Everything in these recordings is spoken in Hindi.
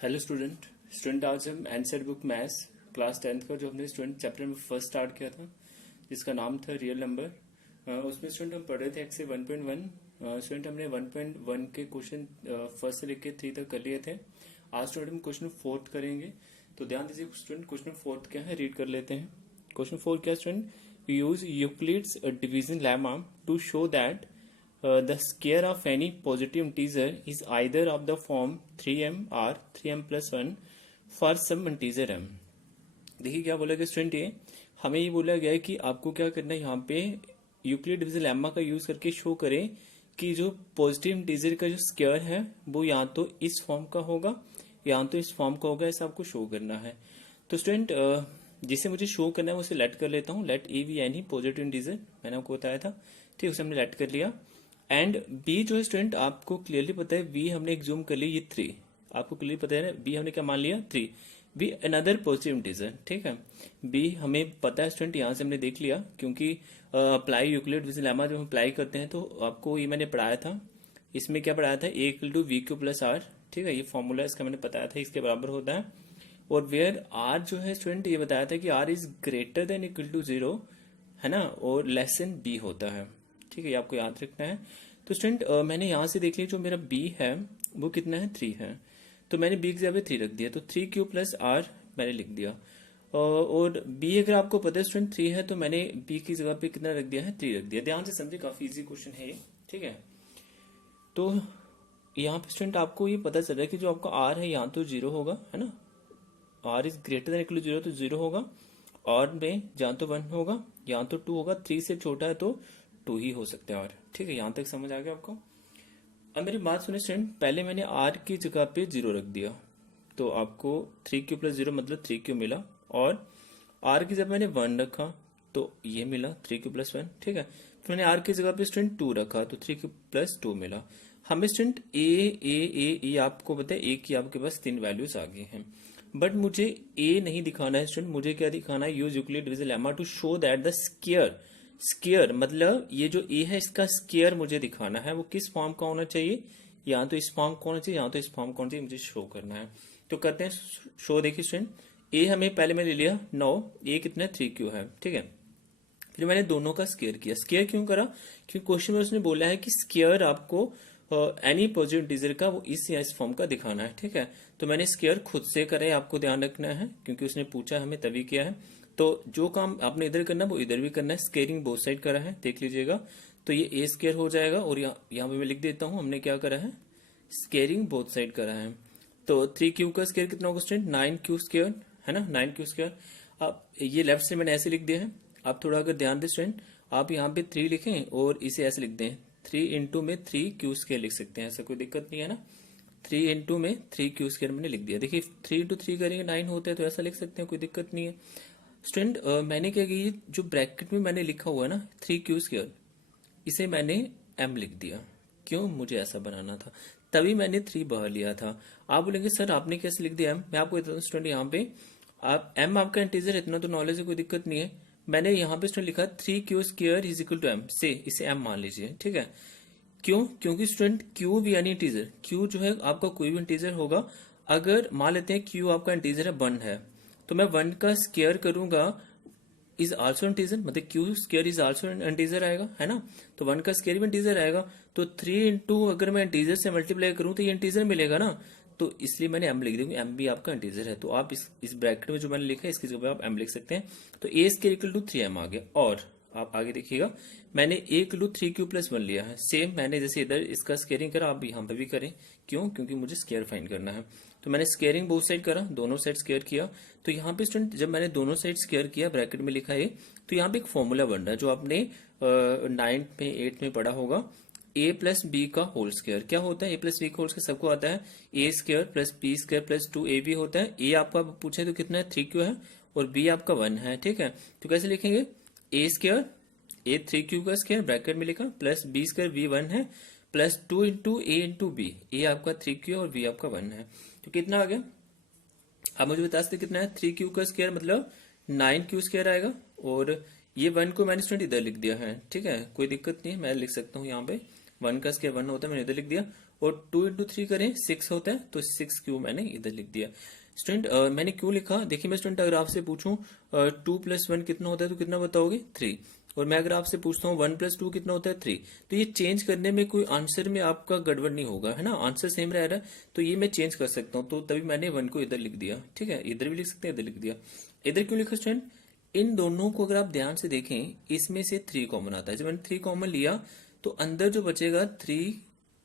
हेलो स्टूडेंट आज हम answer book maths class 10th का जो हमने student chapter number first start किया था जिसका नाम था रियल नंबर। उसमें स्टूडेंट हम पढ़ रहे थे एक्से 1.1। स्टूडेंट हमने 1.1 के क्वेश्चन फर्स्ट से लेकर 3 तक कर लिए थे। आज स्टूडेंट हम क्वेश्चन फोर्थ करेंगे, तो ध्यान दीजिए स्टूडेंट क्वेश्चन फोर्थ क्या है रीड कर लेते हैं। क्वेश्चन फोर्थ क्या student, use Euclid's division lemma to show that the square of any positive integer is either of the form 3m or 3m plus 1 for some integer m। देखिए क्या बोला गया स्टूडेंट, ये हमें ये बोला गया है कि आपको क्या करना है, यहाँ पे यूक्लिड डिवीजन लेम्मा का यूज करके शो करें कि जो पॉजिटिव इंटीजर का जो स्क्वायर है वो या तो इस फॉर्म का होगा या तो इस फॉर्म का होगा, ऐसा आपको शो करना है। तो स्टूडेंट जिसे मुझे शो करना है उसे लेट कर लेता हूँ, let a be any positive integer, मैंने आपको बताया था ठीक, उसे हमने लेट कर लिया। एंड बी जो है स्टूडेंट आपको क्लियरली पता है, बी हमने एक जूम कर लिया, ये 3 आपको क्लियरली पता है ना, बी हमने क्या मान लिया 3, बी अनदर पॉजिटिव इंटीजर, ठीक है। बी हमें पता है स्टूडेंट, यहाँ से हमने देख लिया क्योंकि अप्लाई यूक्लिड डिवीजन लेमा जब हम अप्लाई करते हैं तो आपको ये मैंने पढ़ाया था, इसमें क्या पढ़ाया था, A equal to V Q plus R, ठीक है, ये फॉर्मूला इसका मैंने बताया था, इसके बराबर होता है। और वेयर आर जो है स्टूडेंट ये बताया था कि r is greater than equal to 0 है ना, और लेस देन बी होता है, ठीक है, ये आपको याद रखना है। तो स्टूडेंट मैंने यहाँ से देख लिया जो मेरा बी है वो कितना है 3 है, तो मैंने बी की जगह पे 3 रख दिया, तो 3q प्लस आर मैंने लिख दिया। और बी अगर आपको पता है स्टूडेंट 3 है तो मैंने बी की जगह पे कितना रख दिया है 3 रख दिया। ध्यान से समझे, काफी इजी क्वेश्चन है ये, ठीक है। तो यहाँ पे स्टूडेंट आपको ये पता चल रहा है कि जो आपका आर है यहाँ तो 0 होगा है ना, r is greater than equal to 0 तो 0 होगा, और में जहाँ तो 1 होगा यहाँ तो 2 होगा, 3 से छोटा है तो 2 ही हो सकता है, और ठीक है, यहां तक समझ आ गया आपको। अब मेरी बात सुने स्टूडेंट, पहले मैंने आर की जगह पे 0 रख दिया तो आपको 3q प्लस 0 मतलब 3q मिला, और आर की जब मैंने 1 रखा तो ये मिला 3q प्लस 1, ठीक है। फिर मैंने आर की जगह पे स्टूडेंट 2 रखा तो 3q प्लस 2 मिला। हमें स्टूडेंट ए आपको पता है, ए की आपके पास 3 वैल्यूज आ गई हैं, बट मुझे ए नहीं दिखाना है स्टूडेंट, मुझे क्या दिखाना है, use Euclid division lemma to show that the square मतलब ये जो ए है इसका स्क्वायर मुझे दिखाना है, वो किस फॉर्म का होना चाहिए, या तो इस फॉर्म का होना चाहिए या तो इस फॉर्म का होना चाहिए, मुझे शो करना है। तो करते हैं शो। देखिए स्टूडेंट, ए हमें पहले मैंने ले लिया 9, ए कितना 3q है, ठीक है। फिर मैंने दोनों का स्क्वायर किया, स्क्वायर क्यों करा, क्योंकि क्वेश्चन में उसने बोला है कि स्क्वायर आपको एनी पॉजिटिव इंटीजर का वो इस या इस फॉर्म का दिखाना है, ठीक है। तो मैंने स्क्वायर खुद से करे, आपको ध्यान रखना है क्योंकि उसने पूछा हमें तभी किया है। तो जो काम आपने इधर करना है वो इधर भी करना है, स्क्वायरिंग बोथ साइड करा है, देख लीजिएगा। तो ये ए स्क्वायर हो जाएगा, और यहाँ पे मैं लिख देता हूँ हमने क्या करा है, स्क्वायरिंग बोथ साइड करा है। तो 3q का स्क्वायर कितना होगा स्टूडेंट, 9q स्क्वायर है ना, 9q स्क्वायर। अब ये लेफ्ट से मैंने ऐसे लिख दिया है, आप थोड़ा अगर ध्यान दें स्टूडेंट, आप यहाँ पे 3 लिखें और इसे ऐसे लिख दें, 3 इंटू में 3q स्क्वायर लिख सकते हैं, ऐसा कोई दिक्कत नहीं है ना। 3 इंटू में 3q स्क्वायर मैंने लिख दिया। देखिए 3 इंटू 3 करेंगे 9 होता है, तो ऐसा लिख सकते हैं, कोई दिक्कत नहीं है। स्टूडेंट मैंने क्या किया, जो ब्रैकेट में मैंने लिखा हुआ है ना 3q स्क्वायर, इसे मैंने m लिख दिया, क्यों, मुझे ऐसा बनाना था, तभी मैंने 3 बाहर लिया था। आप बोलेंगे सर आपने कैसे लिख दिया m, मैं आपको बता दूं स्टूडेंट, यहाँ पे आप m आपका इंटीजर, इतना तो नॉलेज है, कोई दिक्कत नहीं है। मैंने यहाँ पे स्टूडेंट लिखा 3q square is equal to m, से इसे m मान लीजिए, ठीक है। क्यों, क्योंकि स्टूडेंट q भी यानी इंटीजर, q जो है आपका कोई भी इंटीजर होगा, अगर मान लेते हैं q आपका इंटीजर है 1 है, तो मैं 1 का स्क्वायर करूंगा इज आल्सो इंटीजर, मतलब q square is also integer आएगा है ना, तो 1 का स्क्वायर भी इंटीजर आएगा। तो 3 इंटू अगर मैं इंटीजर से मल्टीप्लाई करूं तो ये इंटीजर मिलेगा ना, तो इसलिए मैंने m लिख दिया, m भी आपका इंटीजर है। तो आप इस ब्रैकेट में जो मैंने लिखा है इसकी जगह आप m लिख सकते हैं। तो a square equal to 3m आ गया, और आप आगे देखिएगा मैंने a equal to 3q plus 1 लिया है, सेम मैंने जैसे इधर इसका स्क्वायरिंग करा आप यहाँ पे भी करें, क्यों, क्योंकि मुझे स्क्वायर फाइंड करना है। तो मैंने स्क्वायरिंग बोथ साइड करा, दोनों साइड स्क्वायर किया। तो यहाँ पे स्टूडेंट जब मैंने दोनों साइड स्क्वायर किया, ब्रैकेट में लिखा है, तो यहाँ पे एक फॉर्मूला बन रहा है जो आपने 9th में 8th में पढ़ा होगा, a प्लस बी का होल स्क्वायर। क्या होता है a प्लस बी का होल स्क्वायर, सबको आता है, a square plus B square plus 2ab होता है। a आपका पूछे तो कितना है 3q है, और b आपका 1 है, ठीक है। तो कैसे लिखेंगे, a स्क्वायर a 3q का स्क्वायर ब्रैकेट में लिखा, प्लस b स्क्वायर b 1 है, plus 2 into a into b, a आपका 3q और b आपका 1 है, तो कितना आ गया। अब मुझे बता सकते कितना है, 3q का स्क्वायर मतलब 9q स्क्वायर आएगा, और ये 1 को मैंने स्टूडेंट इधर लिख दिया है, ठीक है, कोई दिक्कत नहीं है, मैं लिख सकता हूँ यहाँ पे 1 का स्क्वायर 1 होता है, मैंने इधर लिख दिया। और 2 into 3 करें 6 होता है, तो 6 क्यू मैंने इधर लिख दिया। स्टूडेंट मैंने क्यों लिखा, देखिए मैं स्टूडेंट अगर आपसे पूछूं 2+1 कितना होता है तो कितना बताओगे 3, और मैं अगर आपसे पूछता हूँ 1+2 कितना होता है 3, तो ये चेंज करने में कोई आंसर में आपका गड़बड़ नहीं होगा, है ना, आंसर सेम रह रहा है, तो ये मैं चेंज कर सकता हूँ, तो तभी मैंने 1 को इधर लिख दिया। ठीक है, इधर भी लिख सकते हैं, इधर लिख दिया। इधर क्यों लिखा स्टूडेंट, इन दोनों को अगर आप ध्यान से देखें इसमें से 3 कॉमन आता है, जब मैंने 3 कॉमन लिया तो अंदर जो बचेगा 3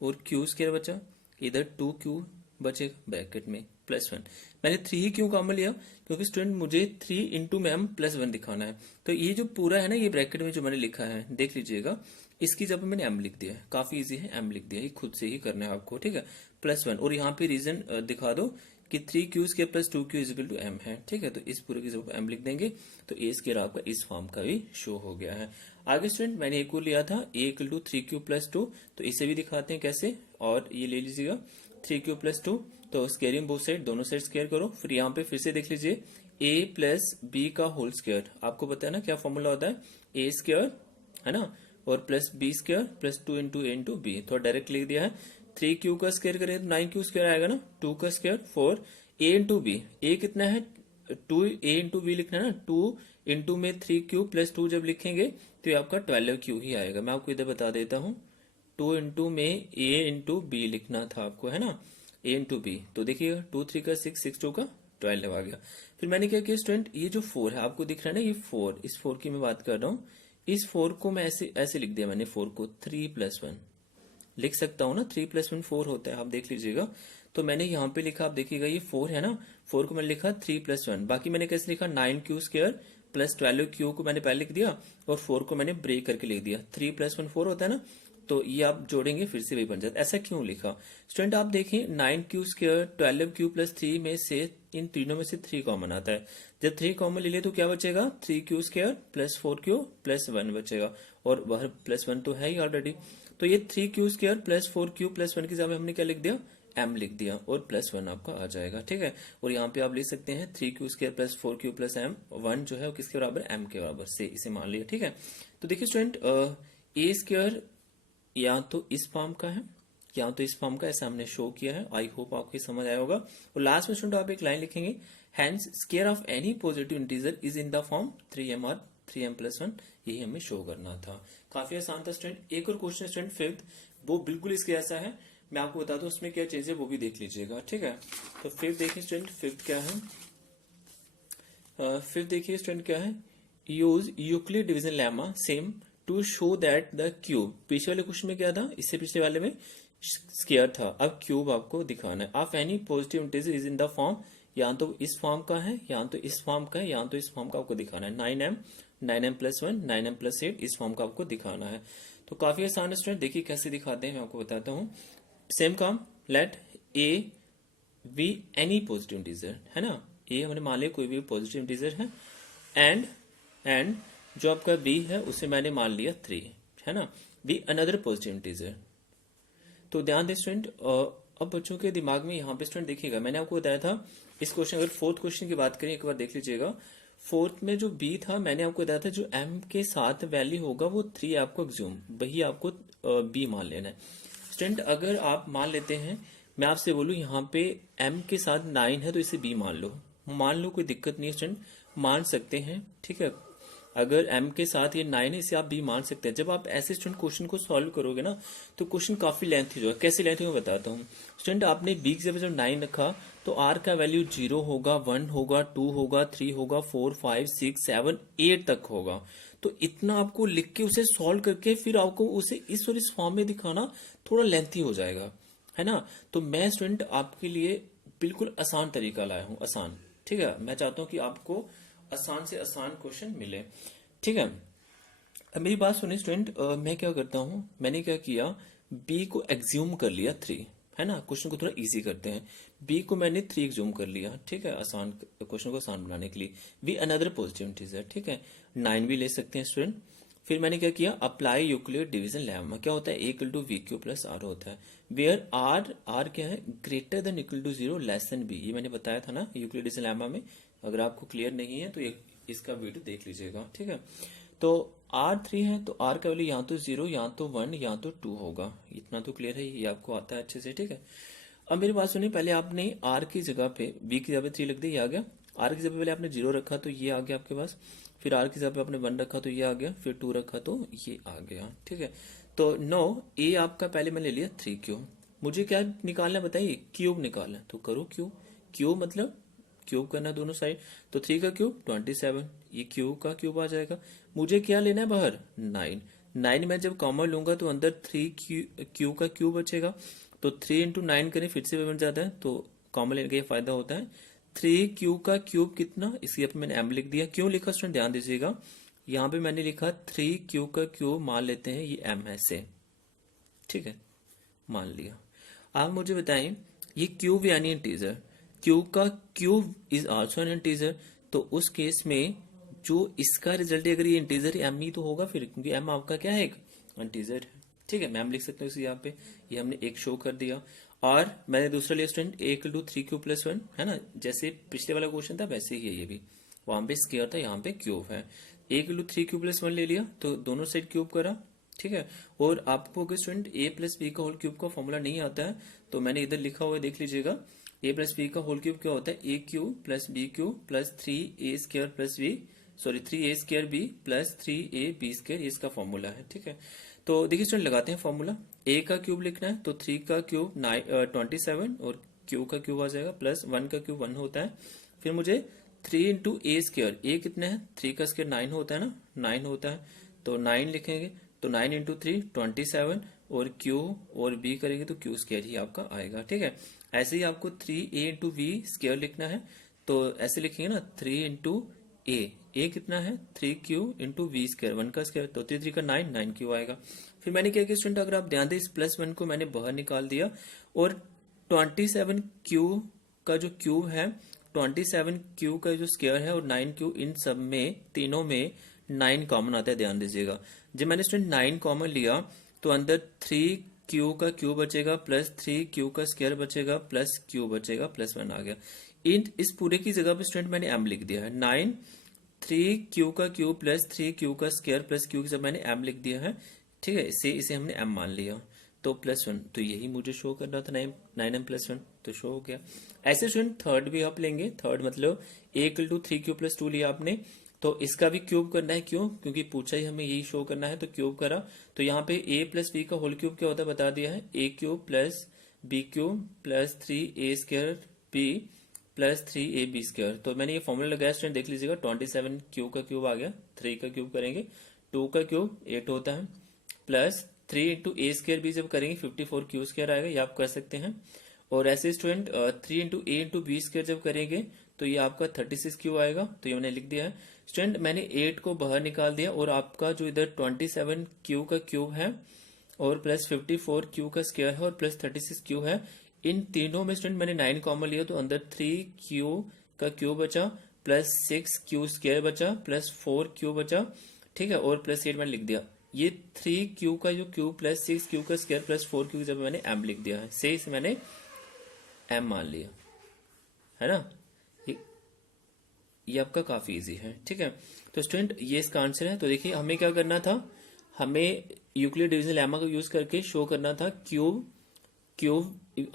और क्यू स्क्वायर बचा, इधर 2 क्यू बचेगा ब्रैकेट में +1। मैंने 3 ही क्यों कॉमन लिया, क्योंकि स्टूडेंट मुझे 3 इंटू में हम +1 दिखाना है, तो ये जो पूरा है ना, ये ब्रैकेट में जो मैंने लिखा है देख लीजिएगा, इसकी जब मैंने m लिख दिया है, काफी इजी है, m लिख दिया, ये खुद से ही करना है आपको। ठीक है, +1, और यहाँ पे रीजन दिखा दो कि 3 q square plus 2 q is equal to m है। ठीक है, तो इस पूरे की जब m लिख देंगे तो a स्क्वायर आपका इस फॉर्म का भी शो हो गया है। आगे स्टूडेंट मैंने एक को लिया था a equal to 3 q plus 2, तो इसे भी दिखाते हैं कैसे, और ये ले लीजिएगा 3 क्यू प्लस 2, तो स्क्वायरिंग बोथ साइड, दोनों साइड स्क्वायर करो। फिर यहाँ पे फिर से देख लीजिए a प्लस बी का होल स्क्वायर, आपको पता है ना क्या फॉर्मूला होता है, a स्क्वायर है ना, और plus B square plus 2 into A into B, तो डायरेक्ट लिख दिया है। 3 क्यू का स्क्वायर करें तो 9 क्यू स्क्वायर आएगा ना, 2 का स्क्वायर 4, ए इंटू बी, ए कितना है 2, ए इंटू बी लिखना है ना, 2 इंटू में 3 क्यू प्लस 2 जब लिखेंगे तो ये आपका 12 क्यू ही आएगा। मैं आपको इधर बता देता हूँ, 2 इंटू में ए इंटू बी लिखना था आपको, है ना, ए इंटू बी, तो देखिएगा 2 3 का 6, 6 2 का 12 आ गया। फिर मैंने क्या किया स्टूडेंट, ये जो 4 है आपको दिख रहा है ना, ये 4, इस 4 की मैं बात कर रहा हूँ, इस 4 को मैं ऐसे ऐसे लिख दिया मैंने, 4 को 3+1 लिख सकता हूँ ना, 3+1 4 होता है, आप देख लीजिएगा। तो मैंने यहाँ पे लिखा, आप देखिएगा ये 4 है ना, 4 को मैंने लिखा 3+1, बाकी मैंने कैसे लिखा 9 क्यू स्क्वायर प्लस 12 क्यू को मैंने पहले लिख दिया और 4 को मैंने ब्रेक करके लिख दिया, 3+1 4 होता है ना, तो ये आप जोड़ेंगे फिर से वही बन जाता है। ऐसा क्यों लिखा स्टूडेंट, आप देखें 9 क्यू स्क्वायर 12 क्यू प्लस 3 में से इन तीनों में से 3 कॉमन आता है, जब 3 कॉमन ले ले तो क्या बचेगा 3 q square plus 4 Q plus 1 बचेगा, और वह +1 तो है ही ऑलरेडी, तो ये 3 q square plus 4 Q plus 1 की जगह हमने क्या लिख दिया, m लिख दिया, और +1 आपका आ जाएगा। ठीक है, और यहाँ पे आप लिख सकते हैं 3 q square plus 4 Q plus m, 1 जो है वो किसके बराबर, m के बराबर से, इसे मान लिया। ठीक है, तो देखिए स्टूडेंट ए स्क्वायर या तो इस फॉर्म का है या तो इस फॉर्म का, ऐसा हमने शो किया है, आई होप आपको समझ आया होगा। और लास्ट में स्टूडेंट आप एक लाइन लिखेंगे, hence square of any positive integer is in the form 3m और 3m+1, यही हमें शो करना था। काफी आसान था स्टूडेंट। एक और क्वेश्चन स्टूडेंट फिफ्थ, वो बिल्कुल इसके ऐसा है, मैं आपको बता दूं उसमें क्या चीज है, वो भी देख लीजिएगा। ठीक है, तो फिफ्थ देखिए स्टूडेंट, फिफ्थ क्या है, फिफ्थ देखिए स्टूडेंट क्या है, use Euclid division lemma same to show that the cube, पिछले वाले क्वेश्चन में क्या था, इससे पिछले वाले में स्क्वायर था, अब क्यूब आपको दिखाना है। Of any positive integer is in the form, या तो इस फॉर्म का है या तो इस फॉर्म का है या तो इस फॉर्म का आपको दिखाना है, 9m 9m+1 9m+8 इस फॉर्म का आपको दिखाना है। तो काफी आसान है स्टूडेंट, देखिए कैसे दिखाते हैं, मैं आपको बताता हूँ। सेम काम, let a be any positive integer, है ना, ए हमने मान लिया कोई भी पॉजिटिव इंटीजर है, एंड जो आपका बी है उसे मैंने मान लिया 3, है ना, बी अनदर पॉजिटिव इंटीजर। तो ध्यान दें स्टूडेंट, अब बच्चों के दिमाग में यहाँ पे स्टूडेंट देखिएगा, मैंने आपको बताया था इस क्वेश्चन, अगर फोर्थ क्वेश्चन की बात करें एक बार देख लीजिएगा, फोर्थ में जो बी था मैंने आपको बताया था जो m के साथ वैल्यू होगा वो 3 आपको एग्ज्यूम, वही आपको बी मान लेना है। स्टूडेंट अगर आप मान लेते हैं, मैं आपसे बोलूं यहाँ पे m के साथ 9 है तो इसे b मान लो, कोई दिक्कत नहीं है स्टूडेंट, मान सकते हैं। ठीक है, अगर m के साथ ये 9 है इसे आप b मान सकते हैं। जब आप ऐसे स्टूडेंट क्वेश्चन को सॉल्व करोगे ना तो क्वेश्चन काफी लेंथी होगा, कैसे लेंथी मैं बताता हूँ। स्टूडेंट आपने b की जगह जब 9 रखा तो r का वैल्यू 0 होगा, 1 होगा, 2 होगा, 3 होगा, 4 5 6 7 8 तक होगा। तो इतना आपको लिख के उसे सॉल्व करके फिर आपको उसे इस और इस फॉर्म में दिखाना थोड़ा लेंथी हो जाएगा, है ना। तो मैं स्टूडेंट आपके लिए बिल्कुल आसान तरीका लाया हूँ, आसान। ठीक है, मैं चाहता हूँ कि आपको आसान से आसान क्वेश्चन मिले। ठीक है, अब मेरी बात सुनिए स्टूडेंट, मैं क्या करता हूं, मैंने क्या किया, बी को एग्ज्यूम कर लिया 3, है ना, क्वेश्चन को थोड़ा इजी करते हैं, बी को मैंने 3 एग्ज्यूम कर लिया। ठीक है, आसान क्वेश्चन को आसान बनाने के लिए, बी अनदर पॉजिटिव इंटीजर, ठीक है, 9 भी ले सकते हैं स्टूडेंट। फिर मैंने क्या किया, अप्लाई यूक्लिड डिवीजन लेमा, क्या होता है, A equal to V Q plus R होता है, वेयर आर क्या है, greater than equal to 0 less than B, ये मैंने बताया था ना यूक्लिड डिवीजन लेमा में। अगर आपको क्लियर नहीं है तो इसका वीडियो देख लीजिएगा। ठीक है, तो R3 है तो R का वैल्यू यहाँ तो 0, यहाँ तो 1, यहाँ तो 2 होगा। इतना तो क्लियर है, ये आपको आता है अच्छे से, ठीक है। अब मेरी बात सुनिए, पहले आपने R की जगह पे B की जगह पे 3 लिख दिया, ये आ गया। R की जगह पे पहले आपने 0 रखा तो ये आ गया आपके पास, फिर R की जगह पे आपने 1 रखा तो ये आ गया, फिर 2 रखा तो ये आ गया, ठीक है। तो नो A आपका पहले मैं ले लिया 3 क्यूब। मुझे क्या निकालना है बताइए, क्यूब निकालना है, तो करो क्यूब। क्यूब मतलब क्यूब करना दोनों साइड, तो 3 का क्यूब 27, ये क्यूब का क्यूब आ जाएगा। मुझे क्या लेना है बाहर, 9। 9 में जब कॉमन लूंगा तो अंदर 3 क्यूब का क्यूब बचेगा, तो 3 इंटू 9 करें फिर से बन जाता है, तो कॉमन लेने का ये फायदा होता है। 3 क्यूब का क्यूब कितना, इसकी यहाँ पे मैंने m लिख दिया। क्यों लिखा स्टूडेंट ध्यान दीजिएगा, यहाँ पे मैंने लिखा 3 क्यूब का क्यूब, मान लेते हैं ये m है से, ठीक है, मान लिया। आप मुझे बताएं, ये क्यूब यानी इंटीजर, क्यूब का cube is also an integer, तो उस केस में जो इसका रिजल्ट है अगर ये इंटीजर एम ही तो होगा फिर, क्योंकि एम आपका क्या है, एक इंटीजर है, ठीक है। मैम लिख सकते हो इसे यहाँ पे, ये हमने एक शो कर दिया। और मैंने दूसरा लिया student a equal to 3 cube plus 1, है ना, जैसे पिछले वाला क्वेश्चन था वैसे ही है ये भी, वहां पे स्क्वायर था यहाँ पे क्यूब है। a equal to 3 cube plus 1 ले लिया तो दोनों साइड क्यूब करा, ठीक है। और आपको अगर स्टूडेंट a प्लस बी का होल क्यूब का फॉर्मूला नहीं आता है तो मैंने इधर लिखा हुआ है, देख लीजिएगा। a प्लस बी का होल क्यूब क्या होता है, a cube plus b cube plus 3a square plus b, sorry 3a square b plus 3a b square, ये इसका फॉर्मूला है, ठीक है। तो देखिए स्टूडेंट लगाते हैं फॉर्मूला, a का क्यूब लिखना है तो 3 का क्यूब 27 और q का क्यूब आ जाएगा, प्लस 1 का क्यूब 1 होता है। फिर मुझे 3 इंटू ए स्क्वायर, ए कितना है 3 का स्क्वायर 9 होता है ना, 9 होता है, तो 9 लिखेंगे, तो 9 इंटू 3 27 और q और b करेंगे तो q स्क्वायर ही आपका आएगा, ठीक है। ऐसे ही आपको 3a इंटू वी स्क्वायर लिखना है, तो ऐसे लिखेंगे ना 3 इंटू ए कितना है 3q इंटू वी स्क्वायर, 1 का स्क्वायर, तो 3 का 9q आएगा। फिर मैंने क्या किया स्टूडेंट, अगर आप ध्यान दें इस प्लस 1 को मैंने बाहर निकाल दिया, और 27q का जो क्यूब है, 27q का जो स्क्वायर है और 9q, इन सब में तीनों में 9 कॉमन आता है, ध्यान दीजिएगा। जब मैंने स्टूडेंट 9 कॉमन लिया तो अंदर 3q का क्यूब बचेगा प्लस 3q का स्क्वायर बचेगा प्लस q बचेगा, प्लस 1 आ गया। इस पूरे की जगह पे स्टूडेंट मैंने m लिख दिया है, 9 3q का क्यूब प्लस 3q का स्क्वायर प्लस q की जब मैंने m लिख दिया है, ठीक है, इसे हमने m मान लिया, तो प्लस 1, तो यही मुझे शो करना था, 9m प्लस 1, तो शो हो गया। ऐसे स्टूडेंट थर्ड भी आप लेंगे, थर्ड मतलब a equal to 3q plus 2 लिया आपने, तो इसका भी क्यूब करना है, क्यों, क्योंकि पूछा ही हमें यही शो करना है, तो क्यूब करा। तो यहाँ पे a प्लस बी का होल क्यूब क्या होता है बता दिया है, a cube plus b cube plus 3a square b plus 3ab square. तो मैंने ये फॉर्मूला लगाया स्टूडेंट, देख लीजिएगा, 27q का क्यूब आ गया, 3 का क्यूब करेंगे 2 का क्यूब 8 होता है, प्लस 3 इंटू ए स्क्वायर बी जब करेंगे 54q स्क्वायर आएगा, ये आप कर सकते हैं। और ऐसे student 3 into A into B square जब करेंगे तो ये आपका 36q आएगा, तो ये मैंने लिख दिया है स्टूडेंट। मैंने 8 को बाहर निकाल दिया और आपका जो इधर 27q का क्यूब है और प्लस 54q का स्क्वायर है और प्लस 36q है, इन तीनों में स्टूडेंट मैंने 9 कॉमन लिया तो अंदर 3q का क्यूब बचा प्लस 6q स्क्वायर बचा प्लस 4q बचा, ठीक है, और प्लस 8 मैंने लिख दिया। ये 3q का जो क्यूब प्लस 6q का स्क्वायर प्लस 4q जब मैंने m लिख दिया है, से इसे मैंने m मान लिया, है ना। ये आपका काफी इजी है, ठीक है। तो स्टूडेंट ये इसका आंसर है। तो देखिए हमें क्या करना था, हमें यूक्लिड डिवीजन लेमा का यूज करके शो करना था cube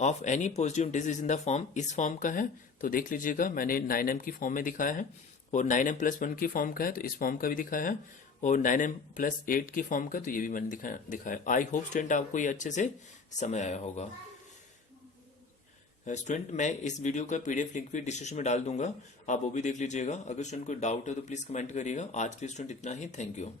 of any positive integer in the form, इस फॉर्म का है, तो देख लीजिएगा मैंने 9m की फॉर्म में दिखाया है, और 9m प्लस 1 की फॉर्म का है तो इस फॉर्म का भी दिखाया है, और 9m प्लस 8 की फॉर्म का तो ये भी मैंने दिखाया। आई होप स्टूडेंट आपको ये अच्छे से समझ आया होगा। स्टूडेंट मैं इस वीडियो का पीडीएफ लिंक भी डिस्क्रिप्शन में डाल दूंगा, आप वो भी देख लीजिएगा। अगर स्टूडेंट को डाउट है तो प्लीज कमेंट करिएगा। आज के लिए स्टूडेंट इतना ही, थैंक यू।